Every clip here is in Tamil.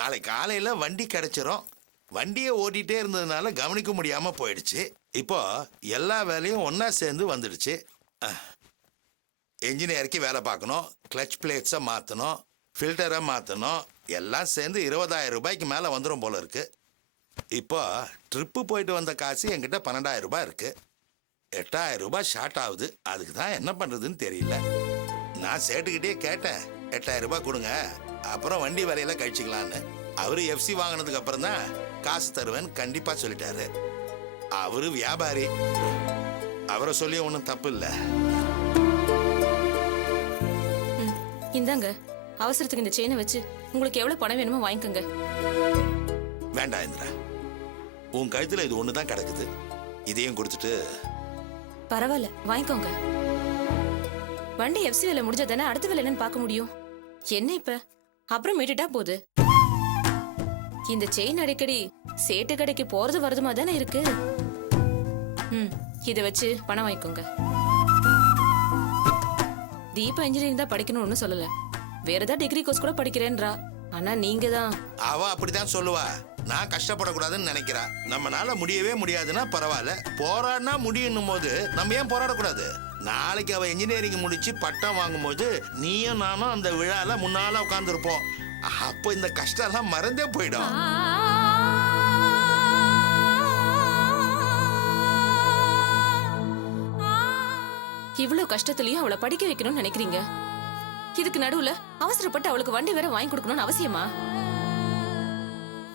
நாளை காலையில வண்டி கிடைச்சிரும். வண்டியை ஓட்டிகிட்டே இருந்ததுனால கவனிக்க முடியாம போயிடுச்சு. இப்போ எல்லா வேலையும் ஒன்னா சேர்ந்து வந்துடுச்சு. என்ஜினியருக்கு வேலை பார்க்கணும், கிளச் பிளேட்ஸை மாற்றணும், ஃபில்டரை மாற்றணும், எல்லாம் சேர்ந்து 20,000 ரூபாய்க்கு மேலே வந்துடும் போல இருக்கு. இப்போ ட்ரிப்பு போயிட்டு வந்த காசு என்கிட்ட 12,000 ரூபாய் இருக்கு. 8,000 ரூபாய் ஷார்ட் ஆகுது. அதுக்கு தான் என்ன பண்ணுறதுன்னு தெரியல. நான் சேட்டுக்கிட்டே கேட்டேன், 8,000 ரூபாய் கொடுங்க, அப்புறம் வண்டி வேலையில கழிச்சிக்கலான்னு. அவரு எஃப்சி வாங்கினதுக்கு அப்புறம் தான் காசு தருவேன்னு கண்டிப்பா சொல்லிட்டாரு. அவரு வியாபாரி, அவரை சொல்லி ஒன்றும் தப்பு இல்லை. இந்தாங்க, அவசரத்துக்கு இந்த செயினை வச்சு உங்களுக்கு எவ்வளவு பணம் வேணுமோ வாங்கிக்கோங்க. வேண்டாம் இந்திரா, உன் கழுத்துல இது ஒண்ணுதான் கிடக்குது, இதையும் கொடுத்துட்டு. பரவாயில்ல, வாங்கிக்கோங்க. வண்டி எஃப்சி வேலை முடிஞ்சா தானே அடுத்த வேலை என்னன்னு பார்க்க முடியும். என்ன இப்ப அப்புறம் மீட்டுட்டா போகுது. இந்த செயின் அடிக்கடி சேட்டு கடைக்கு போறது வருதுமா தானே இருக்கு. இதை வச்சு பணம் வாங்கிக்கோங்க. தீபா இன்ஜினியரிங் தான் படிக்கணும்னு சொல்லல, வேற ஏதாவது டிகிரி கோர்ஸ் கூட படிக்கிறேன்றா. ஆனா நீங்க தான். அவ அப்படிதான் சொல்லுவா, நான் கஷ்டப்படக்கூடாதுன்னு நினைக்கிறா. நம்மளால முடியவே முடியாதுன்னா பரவாயில்ல, போராடினா முடியும் போது நம்ம ஏன் போராடக்கூடாது? நாளைக்கு அவ இன்ஜினியரிங் முடிச்சு பட்டம் வாங்கும் போது நீயும் நானும் அந்த விழால முன்னால உட்கார்ந்து இருப்போம். அப்போ இந்த கஷ்டம் எல்லாம் மறந்தே போயிடும். இவ்வளவு கஷ்டத்துலயும் அவளை படிக்க வைக்கணும்னு நினைக்கிறீங்க. இதுக்கு நடுவுல அவசரப்பட்டு அவளுக்கு வண்டி வேற வாங்கி கொடுக்கணும்னு அவசியமா?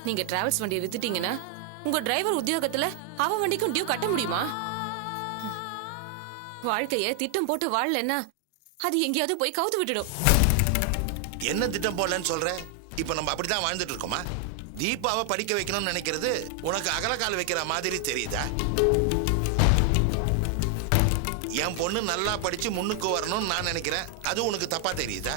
நீங்க டிராவல்ஸ் வண்டியை வித்துட்டீங்கன்னா உங்க டிரைவர் உத்தியோகத்துல அவ வண்டிக்கும் டியூ கட்ட முடியுமா? வாழ்க்கைய திட்டம் போட்டு வாழலன்னா அது எங்கேயாவது போய் கவுத்து விட்டுடும். என்ன திட்டம் போடலன்னு சொல்ற? இப்ப நம்ம அப்படிதான் வாழ்ந்துட்டு இருக்கோமா? தீபாவை படிக்க வைக்கணும்னு நினைக்கிறது உனக்கு அகலக்கால் வைக்கிற மாதிரி தெரியுதா? என் பொண்ணு நல்லா படிச்சு முன்னுக்கு வரணும்னு நான் நினைக்கிறேன், அது உனக்கு தப்பா தெரியுதா?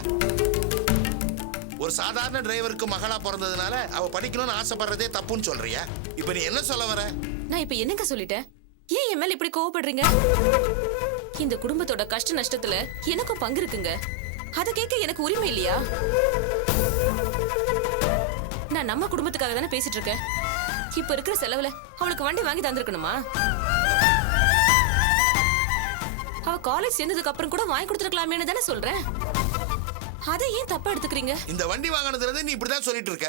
ஒரு சாதாரண டிரைவருக்கு மகளா பிறந்ததுனால அவ படிக்கணும்னு ஆசைப்படுறதே தப்புன்னு சொல்றியா? இப்ப நீ என்ன சொல்ல வர? நான் இப்ப என்னங்க சொல்லிட்டேன்? ஏன் என் மேல இப்படி கோவப்படுறீங்க? இந்த குடும்பத்தோட கஷ்ட நஷ்டத்துல எனக்கும் பங்கு இருக்குங்க. அத கேட்க எனக்கு உரிமை இல்லையா? நான் நம்ம குடும்பத்துக்காக தானே பேசிட்டு இருக்கேன். இப்ப இருக்கிற செலவுல அவளுக்கு வண்டி வாங்கி தந்திருக்கணுமா? அவ காலேஜ் சேர்ந்ததுக்கு அப்புறம் கூட வாங்கி கொடுத்துருக்கலாமேன்னு தானே சொல்றேன். அதை ஏன் தப்பா எடுத்துக்கிறீங்க? இந்த வண்டி வாங்கினதுல நீ இப்படிதான் சொல்லிட்டு இருக்க.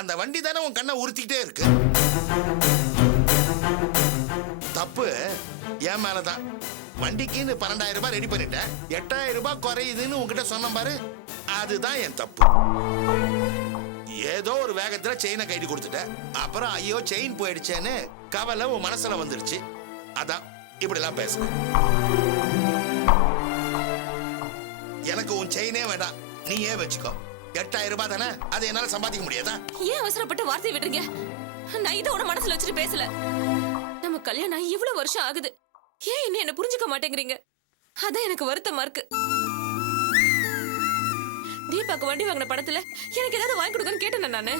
அந்த வண்டி தானே உன் கண்ணை உறுத்திக்கிட்டே இருக்கு. தப்பு என் மேலதான். வண்டிக்குன்னு 12,000 ரூபாய் ரெடி பண்ணிட்டேன், 8,000 ரூபாய் குறையுதுன்னு உங்ககிட்ட சொன்ன பாரு, அதுதான் என் தப்பு. ஏதோ ஒரு வேகத்துல செயினை கைடி கொடுத்துட்டேன். அப்புறம் ஐயோ செயின் போயிடுச்சேன்னு கவலை உன் மனசுல வந்துருச்சு. அதான் இப்படி எல்லாம் பேசுறேன். எனக்கு உன் செயினே வேண்டாம், நீ ஏன் வச்சுக்கோ. 8,000 ரூபாய் தானே, அதை என்னால சம்பாதிக்க முடியாதா? ஏன் அவசரப்பட்டு வார்த்தை விடுறீங்க? நான் இதை உன மனசுல வச்சுட்டு பேசல. நம்ம கல்யாணம் இவ்வளவு வருஷம் ஆகுது, ஏன் என்ன புரிஞ்சுக்க மாட்டேங்கிறீங்க? அதான் எனக்கு வருத்தமா இருக்கு. தீபாக்கு வண்டி வாங்கின படத்துல எனக்கு ஏதாவது வாங்கி கொடுக்கன்னு கேட்டேன் நானு.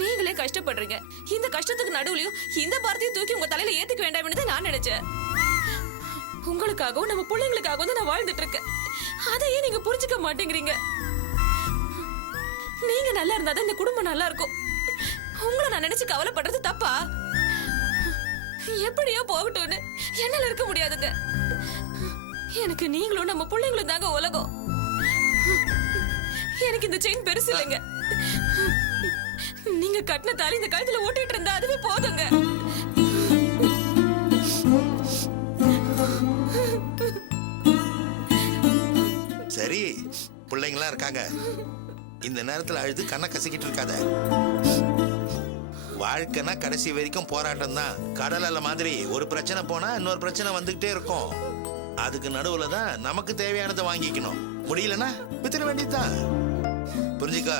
நீங்களே கஷ்டப்படுறீங்க. இந்த கஷ்டத்துக்கு நடுவுலயும் இந்த பாரத்தையும் தூக்கி உங்க தலையில ஏத்துக்க வேண்டாம்னு தான் நான் நினைச்சேன். உங்களுக்காகவும் நம்ம பிள்ளைங்களுக்காகவும் தான் நான் வாழ்ந்துட்டு இருக்கேன். அதையே நீங்க புரிஞ்சுக்க மாட்டேங்கிறீங்க. நீங்க நல்லா இருந்தாதான் இந்த குடும்பம் நல்லா இருக்கும். உங்களை நான் நினைச்சு கவலைப்படுறது தப்பா? எப்படியோ போகட்டும்னு என்னால இருக்க முடியாதுங்க. எனக்கு நீங்களும் நம்ம பிள்ளைங்களும் தாங்க உலகம். எனக்கு இந்த செயின் பெருசு இல்லைங்க. நீங்க கட்டின தாலி இந்த கழுத்துல ஓட்டிட்டு இருந்தா அதுவே போதுங்க. சரி, பிள்ளைங்களா இருக்காங்க, இந்த நேரத்துல அழுது கண்ணை கசக்கிட்டு இருக்காத. வாழ்க்கைனா கடைசி வரைக்கும் போராட்டம் தான். கடல் அலை மாதிரி ஒரு பிரச்சனை போனா இன்னொரு பிரச்சனை வந்துகிட்டே இருக்கும். அதுக்கு நடுவுல தான் நமக்கு தேவையானதை வாங்கிக்கணும். முடியலன்னா வித்துட வேண்டியதுதான். புரிஞ்சுக்கா?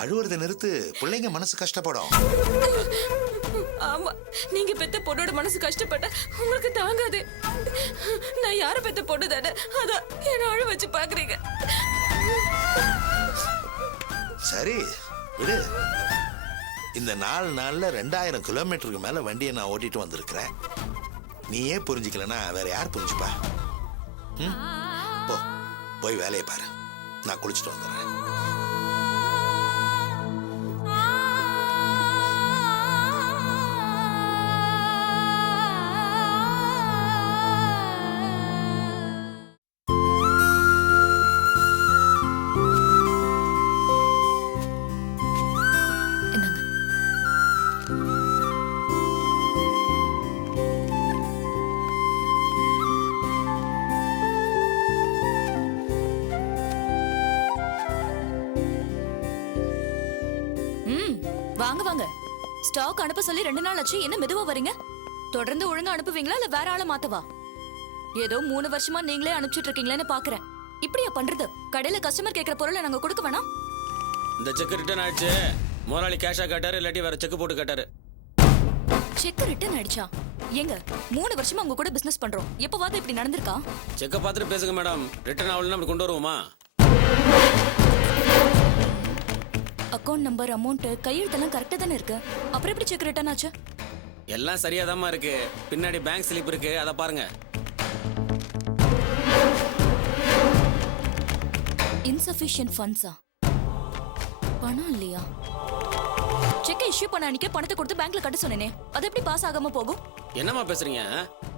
அழுவுறத நிறுத்து, பிள்ளைங்க மனசு கஷ்டப்படும். ஆமா, நீங்க பெத்த பொண்ணோட மனசு கஷ்டப்பட்டா உங்களுக்கு தாங்காது. நான் யார பெத்த பொண்ணு தானே, அதான் என்ன அழ வச்சு பாக்குறீங்க. சரி விடு. இந்த 4 நாள்ல 2000 கிலோமீட்டருக்கு மேல வண்டியை நான் ஓட்டிட்டு வந்திருக்கிறேன். நீயே புரிஞ்சுக்கலன்னா வேற யார் புரிஞ்சுப்பா? போ. போய் வேலையை பாரு, நான் குளிச்சுட்டு வந்துடுறேன். இந்தாங்க. வாங்க வாங்க. ஸ்டாக் அனுப்ப சொல்லி 2 நாள் ஆச்சு, என்ன மெதுவா வரீங்க? தொடர்ந்து ஒழுங்கா அனுப்புவீங்களா இல்ல வேற ஆளை மாத்தவா? ஏதோ 3 வருஷமா நீங்களே அனுப்பிச்சிட்டு இருக்கீங்களேன்னு பாக்குறேன். இப்படியா பண்றது? கடையில கஸ்டமர் கேக்குற பொருளை நாங்க கொடுக்க வேணாம்? இந்த செக் ரிட்டர்ன் ஆயிடுச்சு. முதலாளி கேஷா கேட்டாரு, இல்லாட்டி வேற செக் போட்டு கேட்டாரு. செக் ரிட்டர்ன் ஆயிடுச்சா? ஏங்க 3 வருஷமா உங்க கூட பிசினஸ் பண்றோம், எப்பவாவது இப்படி நடந்திருக்கா? செக்கை பார்த்துட்டு பேசுங்க மேடம். ரிட்டர்ன் ஆகலன்னா அப்படி கொண்டு வருவோமா? அக்கவுண்ட் நம்பர், அமௌண்ட், கையெழுத்தெல்லாம் கரெக்டா தானே இருக்கு, அப்புறம் எப்படி செக் ரிட்டர்ன் ஆச்சு? எல்லாம் சரியாதாம்மா இருக்கு. பின்னாடி பேங்க் ஸ்லிப் இருக்கு, அதை பாருங்க. இன்சஃபிஷியன்ட் ஃபண்ட்ஸா? பணம் இல்லையா? செக் இஷ்யூ பண்ண அன்னைக்கே பணத்தை கொடுத்து பேங்க்ல கட்ட சொன்னேனே, அது எப்படி பாஸ் ஆகாம போகும்? என்னம்மா பேசுறீங்க?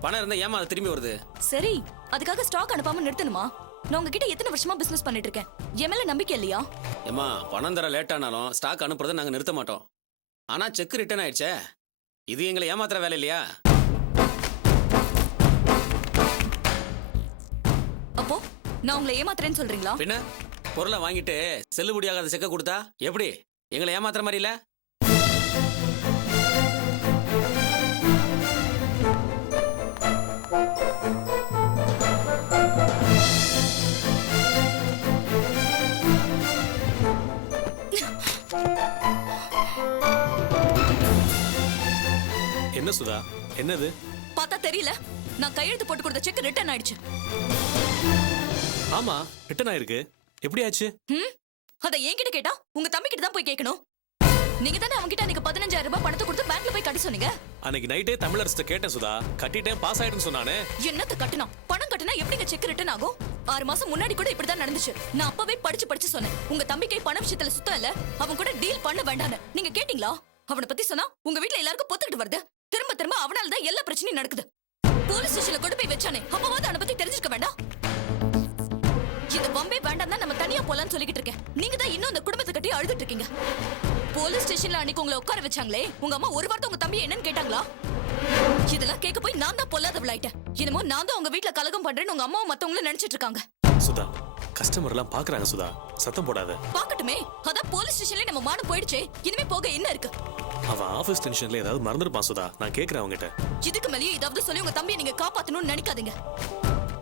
பணம் இருந்தா ஏமா அது திரும்பி வருது? சரி, அதுக்காக ஸ்டாக் அனுப்பாம நிறுத்தணுமா? நான் உங்ககிட்ட எத்தனை வருஷமா பிசினஸ் பண்ணிட்டு இருக்கேன், என் மேல நம்பிக்கை இல்லையா? ஏமா பணம் தர லேட் ஆனாலும் ஸ்டாக் அனுப்புறதை நாங்க நிறுத்த மாட்டோம். ஆனா செக் ரிட்டர்ன் ஆயிடுச்சே, இது எங்களை ஏமாத்துற வேலை இல்லையா? அப்போ நான் உங்களை ஏமாத்துறேன்னு சொல்றீங்களா? பின்ன பொருளை வாங்கிட்டு செல்லுபடியாகாத செக்கை கொடுத்தா எப்படி? எங்களை ஏமாத்துற மாதிரி இல்ல? என்ன சுதா, என்னது? பார்த்தா தெரியல, நான் கையெழுத்து போட்டு கொடுத்த செக் ரிட்டர்ன் ஆயிடுச்சு. ஆமா, ரிட்டர்ன் ஆயிருக்கு. எப்படி ஆச்சு? அத என்கிட்ட கேட்டா உங்க தம்பி கிட்ட தான் போய் கேட்கணும். நீங்க தானே அவங்க கிட்ட அன்னைக்கு 15,000 ரூபாய் பணத்தை கொடுத்து பேங்க்ல போய் கட்ட சொன்னீங்க. அன்னைக்கு நைட்டே தமிழரசு கேட்டேன் சுதா, கட்டிட்டேன், பாஸ் ஆயிடுன்னு சொன்னானே. என்னத்த கட்டணா? பணம் கட்டினா எப்படிங்க செக் ரிட்டர்ன் ஆகும்? 6 மாசம் முன்னாடி கூட இப்படிதான் நடந்துச்சு. நான் அப்பவே படிச்சு சொன்னேன், உங்க தம்பிக்கை பண விஷயத்துல சுத்தம் இல்ல, அவன் கூட டீல் பண்ண வேண்டான்னு. நீங்க கேட்டீங்களா? அவனை பத்தி சொன்னா உங்க வீட்ல எல்லாருக்கும் பொத்துக்கிட்டு வருது. திரும்ப திரும்ப அவனால தான் எல்லா பிரச்சனையும் நடக்குது. போலீஸ் ஸ்டேஷன்ல கொண்டு போய் வச்சானே, அப்பவாது அவனை பத்தி தெரிஞ்சுக்க வேண்டாம்? இந்த பம்பே வேண்டாம் தான் நம்ம தனியா போலான்னு சொல்லிக்கிட்டு இருக்கேன். நீங்க தான் இன்னும் அந்த குடும்பத்தை கட்டி அழுதுட்டு இருக்கீங்க. போலீஸ் ஸ்டேஷன்ல அன்னைக்கு உங்களை உட்கார வச்சாங்களே, உங்க அம்மா ஒரு வார்த்தை உங்க தம்பி என்னன்னு கேட்டாங்களா? இதெல்லாம் கேட்க போய் நான் தான் பொல்லாதவளாயிட்டேன். என்னமோ நான் தான் உங்க வீட்ல கலகம் பண்றேன்னு உங்க அம்மாவும் மத்தவங்களும் நினைச்சிட்டு இருக்காங்க. சுதா, கஸ்டமர் எல்லாம் பாக்குறாங்க சுதா, சத்தம் போடாத. பாக்கட்டுமே, அதான் போலீஸ் ஸ்டேஷன்ல நம்ம மானம் போயிடுச்சே, இனிமே போக என்ன இருக்கு? அவன் ஆபீஸ் டென்ஷன்ல ஏதாவது மறந்துருப்பான் சுதா, நான் கேக்குறேன் அவங்கிட்ட. இதுக்கு மேலேயே ஏதாவது சொல்லி உங்க தம்பியை நீங்க காப்பாத்தணும்னு நினைக்காதீங்க.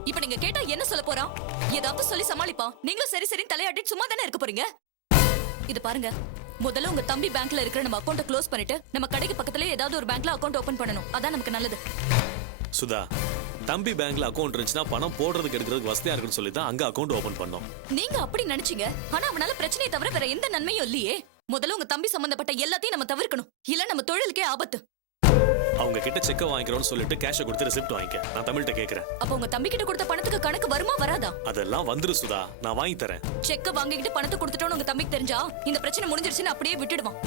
இப்ப நீங்க கேட்டா என்ன சொல்ல போறான்? ஏதாவது சொல்லி சமாளிப்பான். நீங்களும் சரி சரி தலையாட்டிட்டு சும்மா தானே இருக்க போறீங்க. இது பாருங்க, முதல்ல உங்க தம்பி பேங்க்ல இருக்கிற நம்ம அக்கௌண்ட்டை க்ளோஸ் பண்ணிட்டு நம்ம கடைக்கு பக்கத்துல ஏதாவது ஒரு பேங்க்ல அக்கௌண்ட் ஓபன் பண்ணணும். அதான் நமக்கு நல்லது. சுதா, தம்பி பேங்க்ல அக்கௌண்ட் இருந்துச்சுன்னா பணம் போடுறதுக்கு எடுக்கிறதுக்கு வசதியா இருக்குன்னு சொல்லி தான் அங்க அக்கௌண்ட் ஓபன் பண்ணோம். நீங்க அப்படி நினைச்சீங்க, ஆனா அவனால பிரச்சனையை தவிர வேற எந்த நன்மையும் இல்லையே. முதல்ல உங்க தம்பி சம்பந்தப்பட்ட எல்லாத்தையும் நம்ம தவிர்க்கணும், இல்ல நம்ம தொழிலுக்கே ஆபத்து. அவங்க கிட்ட செக்க வாங்கிக்கிறோம்னு சொல்லிட்டு கேஷை கொடுத்து ரெசிப்ட் வாங்கிக்க. நான் தமிழ்கிட்ட கேக்குறேன். அப்ப உங்க தம்பி கிட்ட கொடுத்த பணத்துக்கு கணக்கு வருமா வராதா? அதெல்லாம் வந்துரு சுதா, நான் வாங்கி தரேன். செக்க வாங்கிக்கிட்டு பணத்தை கொடுத்துட்டோம்னு உங்க தம்பிக்கு தெரிஞ்சா இந்த பிரச்சனை முடிஞ்சிருச்சுன்னு அப்படியே விட்டுடுவான்.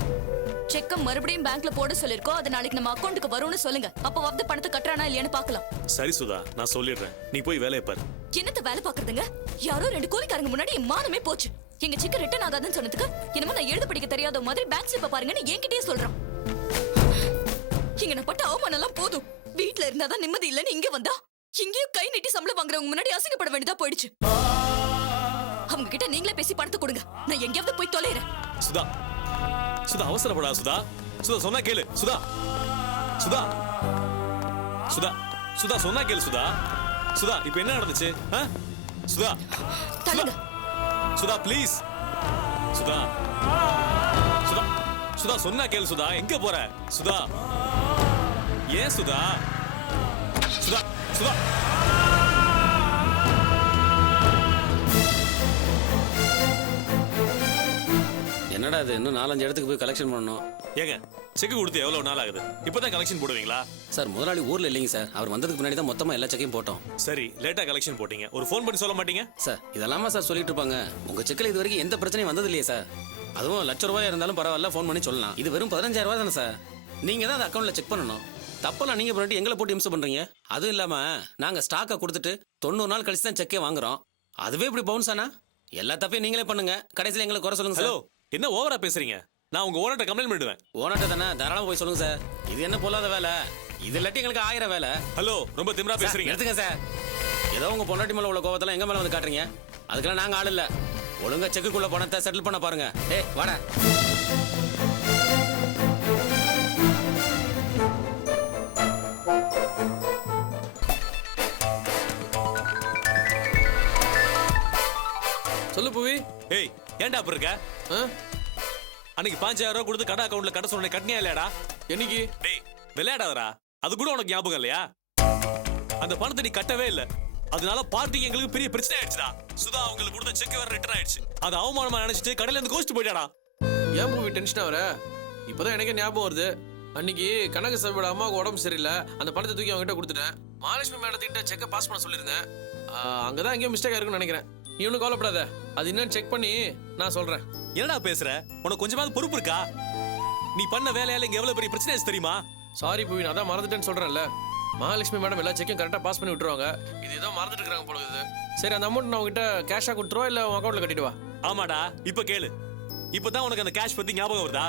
செக்க மறுபடியும் பேங்க்ல போட சொல்லிருக்கோம், அது நாளைக்கு நம்ம அக்கௌண்ட்டுக்கு வரும்னு சொல்லுங்க. அப்ப பணத்தை கட்டுறானா இல்லையான்னு பாக்கலாம். சரி சுதா, நான் சொல்லிடுறேன், நீ போய் வேலையை பாரு. என்னத்த வேலை பாக்குறதுங்க? யாரோ 2 கூலிக்காரங்க முன்னாடி என் மானமே போச்சு. எங்க செக் ரிட்டர்ன் ஆகாதுன்னு சொன்னதுக்கு என்னமோ நான் எழுத படிக்க தெரியாத மாதிரி பேங்க் ஸ்லிப்பை பாருங்கன்னு என்கிட்டயே சொல்றான். இங்க நான் பட்ட அவமானம் எல்லாம் போதும். வீட்டுல இருந்தாதான் நிம்மதி இல்லைன்னு இங்க வந்தா இங்கேயும் கை நீட்டி சம்பளம் வாங்குறவங்க முன்னாடி அசிங்கப்பட வேண்டியதா போயிடுச்சு. அவங்க கிட்ட நீங்களே பேசி பணத்தை கொடுங்க, நான் எங்கேயாவது போய் தொலைறேன். சுதா, சுதா அவசரப்படா சுதா. சுதா சொன்னா கேளு சுதா. சுதா, சுதா, சுதா சொன்னா கேளு சுதா. சுதா, இப்போ என்ன நடந்துச்சு? சுதா, தள்ளுங்க. சுதா ப்ளீஸ். சுதா, சுதா, சுதா சொன்னா கேளு சுதா. எங்க போற சுதா? ஏன் சுதா? சுதா, சுதா. என்னடா என்னடா இது இன்னும் 4-5 இடத்துக்கு போய் கலெக்ஷன் பண்ணணும். ஏங்க செக் கொடுத்து எவ்வளவு நாள் ஆகுது? இப்பதான் கலெக்ஷன் போடுவீங்களா? சார் முதலாளி ஊர்ல இல்லைங்க சார். அவர் வந்ததுக்கு முன்னாடி தான் மொத்தமா எல்லா செக்கையும் போட்டோம். சரி, லேட்டா கலெக்ஷன் போட்டீங்க, ஒரு ஃபோன் பண்ணி சொல்ல மாட்டீங்க? சார் இதெல்லாமா சார் சொல்லிட்டு இருப்பாங்க. உங்க செக்கில் இது வரைக்கும் எந்த பிரச்சனையும் வந்தது இல்லையே சார். அதுவும் ₹1,00,000 இருந்தாலும் பரவாயில்ல, ஃபோன் பண்ணி சொல்லலாம். இது வெறும் ₹15,000 தானே சார். நீங்க தான் அந்த அக்கௌண்ட்ல செக் பண்ணணும். தப்பெல்லாம் நீங்க பண்ணிட்டு எங்களை போட்டு இம்சம் பண்றீங்க. அதுவும் இல்லாம நாங்க ஸ்டாக்கை கொடுத்துட்டு 90 நாள் கழிச்சு தான் செக்கே வாங்குறோம். அதுவே இப்படி பவுன்ஸ் ஆனா எல்லா தப்பையும் நீங்களே பண்ணுங்க. கடைசியில் எங்களை குறை சொல்லுங்க ஹலோ, சார். என்ன ஓவரா பேசுறீங்க? நான் உங்க ஓனர்ட்ட கம்ப்ளைண்ட் பண்ணிடுவேன். ஓனர்ட்ட தானே தாராளமா போய் சொல்லுங்க சார். இது என்ன பொல்லாத வேலை? இது இல்லாட்டி எங்களுக்கு 1000 வேலை. ஹலோ, ரொம்ப திமிரா சார், பேசுறீங்க. எடுத்துங்க சார். ஏதோ உங்க பொண்டாட்டி மேல உள்ள கோவத்தெல்லாம் எங்க மேல வந்து காட்டுறீங்க. அதுக்கெல்லாம் நாங்க ஆள் இல்ல. ஒழுங்கா செக்குக்குள்ள பணத்தை செட்டில் பண்ண பாருங்க. ஏய் வாடா. சொல்லு புவி. ஏய், ஏன்டா அப்படி இருக்க? ஆ? அன்னைக்கு 5,000 கொடுத்து கடை அக்கவுண்ட்ல கட்ட சொன்ன கட்டினியா இல்லையாடா? என்னைக்கு? டேய், விளையாடாதடா. அது கூட உனக்கு ஞாபகம் இல்லையா? அந்த பணத்தை நீ கட்டவே இல்ல. அதனால பார்ட்டிக்கு எங்களுக்கு பெரிய பிரச்சனை ஆயிடுச்சுடா. சுதா அவங்களுக்கு கொடுத்த செக் வேற ரிட்டர்ன் ஆயிடுச்சு. அது அவமானமா நினைச்சிட்டு கடையில இருந்து கோச்சிட்டு போயிட்டாடா. ஏன் புவி டென்ஷன் ஆகுற? இப்பதான் எனக்கே ஞாபகம் வருது. அன்னைக்கு கனக சார்போட அம்மாவுக்கு உடம்பு சரியில்லை. அந்த பணத்தை தூக்கி அவங்ககிட்ட கொடுத்துட்டேன். மகாலட்சுமி மேடத்திட்ட செக்கை பாஸ் பண்ண சொல்லியிருந்தேன். அங்கதான் எங்கேயோ மிஸ்டேக் இருக்குன்னு நினைக்கிறேன். நீ ஒன்றும் கவலைப்படாத. அது என்னன்னு செக் பண்ணி நான் சொல்றேன். என்னடா பேசுற? உனக்கு கொஞ்சமாவது பொறுப்பு இருக்கா? நீ பண்ண வேலையால இங்க எவ்வளவு பெரிய பிரச்சனை ஆச்சு தெரியுமா? சாரி புவி, நான் தான் மறந்துட்டேன்னு சொல்றேன்ல. மகாலட்சுமி மேடம் எல்லா செக்கையும் கரெக்டாக பாஸ் பண்ணி விட்டுருவாங்க. இது ஏதோ மறந்துட்டு இருக்காங்க போல இருக்குது. சரி, அந்த அமௌண்ட் நான் உங்ககிட்ட கேஷாக கொடுத்துருவா இல்லை உன் அக்கௌண்ட்ல கட்டிடுவா? ஆமாடா, இப்ப கேளு. இப்பதான் உனக்கு அந்த கேஷ் பத்தி ஞாபகம் வருதா?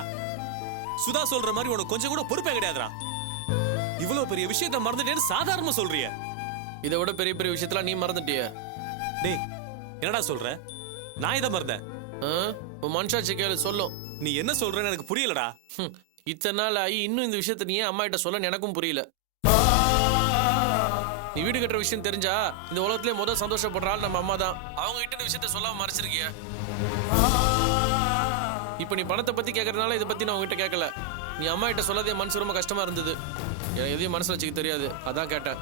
சுதா சொல்ற மாதிரி உனக்கு கொஞ்சம் கூட பொறுப்பே கிடையாதுடா. இவ்வளவு பெரிய விஷயத்த மறந்துட்டேன்னு சாதாரணமா சொல்றிய. இதை விட பெரிய பெரிய விஷயத்தெல்லாம் நீ மறந்துட்டிய. டேய், என்னடா சொல்ற? நான் இதை மறந்தேன். உன் மனுஷாச்சி கேளு சொல்லும். நீ என்ன சொல்றேன்னு எனக்கு புரியலடா. இத்தனை நாள் ஆகி இன்னும் இந்த விஷயத்த நீ ஏன் அம்மா கிட்ட சொல்ல எனக்கும் புரியல. நீ வீடு கட்டுற விஷயம் தெரிஞ்சா இந்த உலகத்திலே முதல் சந்தோஷப்படுறாள் நம்ம அம்மா தான். அவங்க கிட்ட இந்த விஷயத்த சொல்லாம மறைச்சிருக்கிய. இப்ப நீ பணத்தை பத்தி கேட்கறதுனால இதை பத்தி நான் உங்ககிட்ட கேட்கல. நீ அம்மா கிட்ட சொல்லாதே மனசு ரொம்ப கஷ்டமா இருந்தது. எனக்கு எதையும் மனசுல வச்சுக்க தெரியாது, அதான் கேட்டேன்.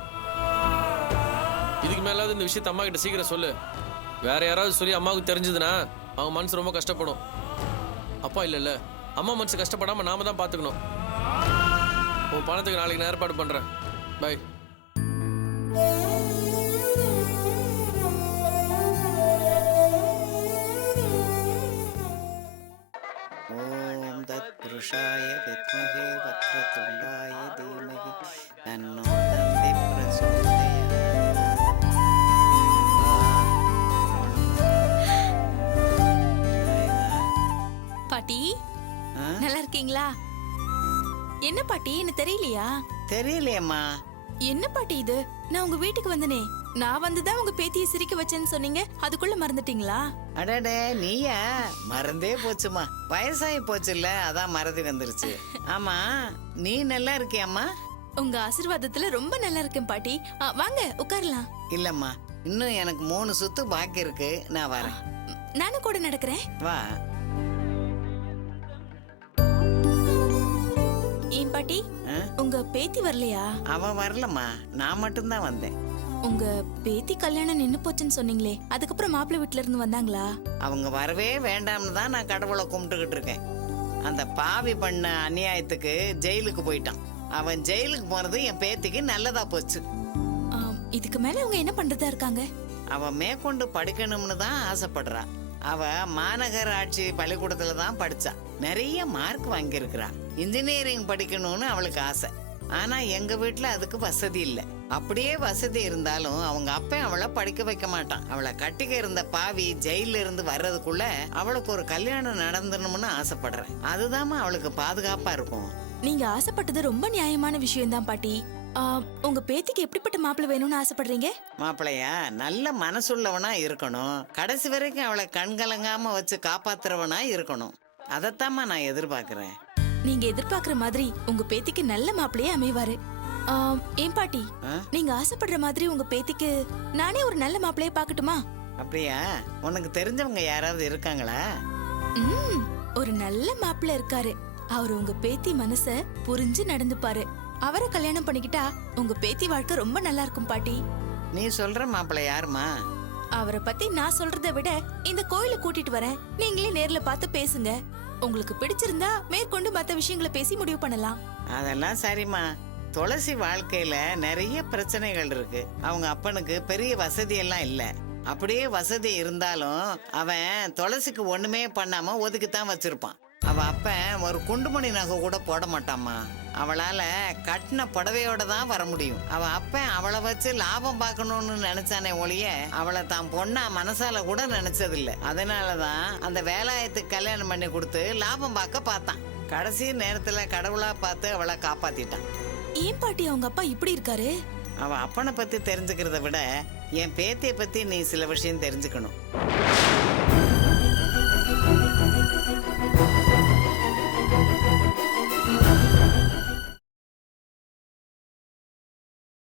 இதுக்கு மேலாவது இந்த விஷயத்த அம்மா கிட்ட சீக்கிரம் சொல்லு. வேற யாராவது சொல்லி அம்மாவுக்கு தெரிஞ்சதுன்னா அவங்க மனசு ரொம்ப கஷ்டப்படும். அப்பா இல்லைல்ல, அம்மா மனசு கஷ்டப்படாம நாம தான் பாத்துக்கணும். உன் பணத்துக்கு நாளைக்கு நான் ஏற்பாடு பண்றேன். பை. ஓம் தத் புருஷாய வித்மஹே வக்ரதுண்டாய தீமஹி தன்னோ தந்தி பிரசோதயாத். பாட்டி ஆ? நல்லா இருக்கீங்களா? என்ன பாட்டி, என்ன தெரியலையா? தெரியலையேம்மா. என்ன பாட்டி இது? நான் உங்க வீட்டுக்கு வந்தனே, நான் வந்துதான் உங்க பேத்தியை சிரிக்க வச்சேன்னு சொன்னீங்க. அதுக்குள்ள மறந்துட்டீங்களா? அடடே, நீயா? மறந்தே போச்சுமா. வயசாகி போச்சுல்ல, அதான் மறதி வந்துருச்சு. ஆமா, நீ நல்லா இருக்கியாம்மா? உங்க ஆசீர்வாதத்துல ரொம்ப நல்லா இருக்கேன் பாட்டி. வாங்க உட்காரலாம். இல்லம்மா, இன்னும் எனக்கு 3 சுத்து பாக்கி இருக்கு. நான் வரேன். நானும் கூட நடக்கிறேன். வா. ஏன் பாட்டி, ஆ? உங்க பேத்தி வரலையா? அவ வரலம்மா, நான் மட்டும்தான் வந்தேன். உங்க பேத்தி கல்யாணம் நின்னு போச்சுன்னு சொன்னீங்களே, அதுக்கப்புறம் மாப்பிள்ளை வீட்டுல இருந்து வந்தாங்களா? அவங்க வரவே வேண்டாம்னு தான் நான் கடவுளை கும்பிட்டுக்கிட்டு இருக்கேன். அந்த பாவி பண்ண அநியாயத்துக்கு ஜெயிலுக்கு போயிட்டான். அவன் ஜெயிலுக்கு போனது என் பேத்திக்கு நல்லதா போச்சு. இதுக்கு மேல அவங்க என்ன பண்றதா இருக்காங்க? அவ மேற்கொண்டு படிக்கணும்னு தான் ஆசைப்படுறா. அவ மாநகராட்சி பள்ளிக்கூடத்துல தான் படிச்சா. நிறைய மார்க் வாங்கியிருக்கிறா. இன்ஜினியரிங் படிக்கணும்னு அவளுக்கு ஆசை. ஆனா எங்க வீட்டுல அதுக்கு வசதி இல்லை. அப்படியே வசதி இருந்தாலும் அவங்க அப்பா அவளை படிக்க வைக்க மாட்டான். அவளை கட்டிக்க இருந்த பாவி ஜெயில இருந்து வர்றதுக்குள்ள அவளுக்கு ஒரு கல்யாணம் நடந்துடணும்னு ஆசைப்படுறேன். அதுதாம்மா அவளுக்கு பாதுகாப்பா இருக்கும். நீங்க ஆசைப்பட்டது ரொம்ப நியாயமான விஷயம் தான் பாட்டி. உங்க பேத்திக்கு எப்படிப்பட்ட மாப்பிள்ளை வேணும்னு ஆசைப்படுறீங்க? மாப்பிள்ளையா நல்ல மனசுள்ளவனா இருக்கணும். கடைசி வரைக்கும் அவளை கண்கலங்காம வச்சு காப்பாத்துறவனா இருக்கணும். அதைத்தாம்மா நான் எதிர்பார்க்கிறேன். நீங்க எதிர்பார்க்கிற மாதிரி உங்க பேத்திக்கு நல்ல மாப்பிள்ளையே அமைவாரு. ஏன் பாட்டி, ஆ? நீங்க ஆசைப்படுற மாதிரி உங்க பேத்திக்கு நானே ஒரு நல்ல மாப்பிள்ளைய பாக்கட்டுமா? அப்படியா? உனக்கு தெரிஞ்சவங்க யாராவது இருக்காங்களா? ஒரு நல்ல மாப்பிள்ளை இருக்காரு. அவர் உங்க பேத்தி மனச புரிஞ்சு நடந்துப்பாரு. அவரை கல்யாணம் பண்ணிக்கிட்டா உங்க பேத்தி வாழ்க்கை ரொம்ப நல்லா இருக்கும் பாட்டி. நீ சொல்ற மாப்பிள்ளை யாருமா? அவரை பத்தி நான் சொல்றதை விட இந்த கோயில கூட்டிட்டு வரேன், நீங்களே நேர்ல பார்த்து பேசுங்க. உங்களுக்கு பிடிச்சிருந்தா மேற்கொண்டு மத்த விஷயங்களை பேசி முடிவு பண்ணலாம். அதெல்லாம் சரிம்மா. துளசி வாழ்க்கையில நிறைய பிரச்சனைகள் இருக்கு. அவங்க அப்பனுக்கு பெரிய வசதி எல்லாம் இல்ல. அப்படியே வசதி இருந்தாலும் அவன் துளசிக்கு ஒண்ணுமே பண்ணாம ஒதுக்கித்தான் வச்சிருப்பான். அவ அப்பன் ஒரு குண்டுமணி நகை கூட போட மாட்டாம்மா. அவளால கட்டின புடவையோட தான் வர முடியும். அவ அப்பன் அவளை வச்சு லாபம் பார்க்கணும்னு நினைச்சானே ஒழிய அவளை தான் பொண்ணா மனசால கூட நினைச்சதில்லை. அதனாலதான் அந்த வேலாயத்துக்கு கல்யாணம் பண்ணி கொடுத்து லாபம் பார்க்க பார்த்தான். கடைசி நேரத்துல கடவுளா பார்த்து அவளை காப்பாத்திட்டான். ஏன் பாட்டி அவங்க அப்பா இப்படி இருக்காரு? அவ அப்பனை பத்தி தெரிஞ்சுக்கிறத விட என் பேத்தியை பத்தி நீ சில விஷயம் தெரிஞ்சுக்கணும்.